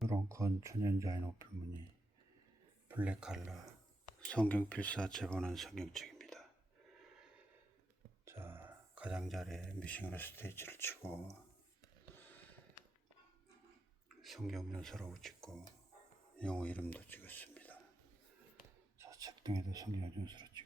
롱컨 천연자인 오픈무늬 블랙 칼라 성경 필사 재본한 성경책입니다. 자, 가장자리에 미싱으로 스테이치를 치고 성경 연서라고 찍고 영어 이름도 찍었습니다. 자, 책등에도 성경 연서로 찍고